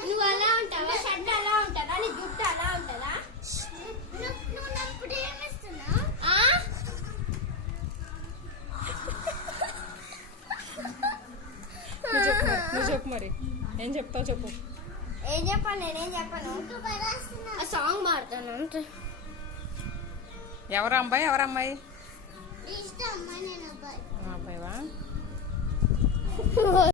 నువ్వు అలా ఉంటావా? షర్ట్ అలా ఉంటుందా? నీ జుట్టు అలా ఉంటుందా? నువ్వు చెప్పు మరి ఏం చెప్తావు చెప్పు. ఏం చెప్పాను? నేనేం చెప్పాను. సాంగ్ పాడతాను అంతే. ఎవరు అమ్మాయి ఎవరు అమ్మాయి? అబ్బాయివా?